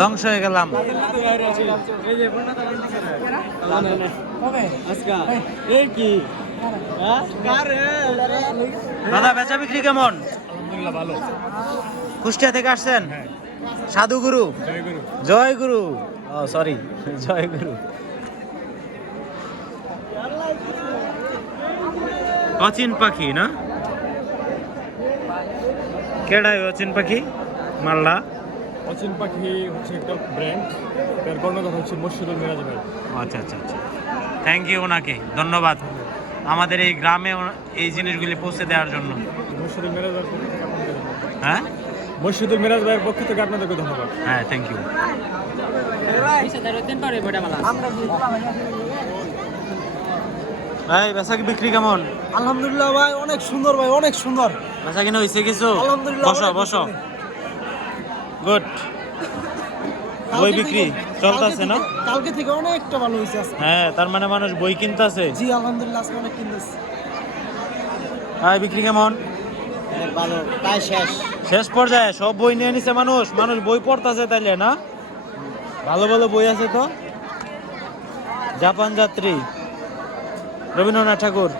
ধ্বংস হয়ে গেলাম। দাদা বেচা বিক্রি কেমন? ভালো। কুষ্টিয়া থেকে আসছেন? সাধু গুরু, জয় গুরু, ও সরি, জয় গুরু। অচিন পাখি না? কেডাই অচিন পাখি? মাল্লা অচিন পাখি হচ্ছে একটা ব্র্যান্ড, এর কর্ণধার হচ্ছে মুর্শিদুল মিরাজ ভাই। আচ্ছা আচ্ছা আচ্ছা, থ্যাংক ইউ ওনাকে, ধন্যবাদ আমাদের এই গ্রামে এই জিনিসগুলি পৌঁছে দেওয়ার জন্য। মুর্শিদুল মিরাজ ভাইয়ের পক্ষ থেকে আপনাদের হ্যাঁ, মুর্শিদুল মিরাজ ভাইয়ের পক্ষ থেকে আপনাদেরকে ধন্যবাদ। হ্যাঁ, থ্যাংক ইউ। ভাই বেচা কি বিক্রি কেমন? আলহামদুলিল্লাহ ভাই, অনেক সুন্দর ভাই, অনেক সুন্দর। বেচা কিনা হয়েছে কিছু? আলহামদুলিল্লাহ, বসো অনেক বসো, সুন্দর। গুড। বই বিক্রি চলতেছে না? কালকে থেকে অনেকটা ভালো হয়েছে আজকে। হ্যাঁ, তার মানে মানুষ বই কিনতেছে। জি আলহামদুলিল্লাহ, আজকে অনেক কিনতেছি। ভাই বিক্রি কেমন? অনেক ভালো, প্রায় শেষ। শেষ পর্যায়ে সব বই নিয়ে নিছে মানুষ, মানুষ বই পড়তেছে তাইলে না? ভালো ভালো বই আছে তো। জাপান যাত্রী, রবীন্দ্রনাথ ঠাকুর।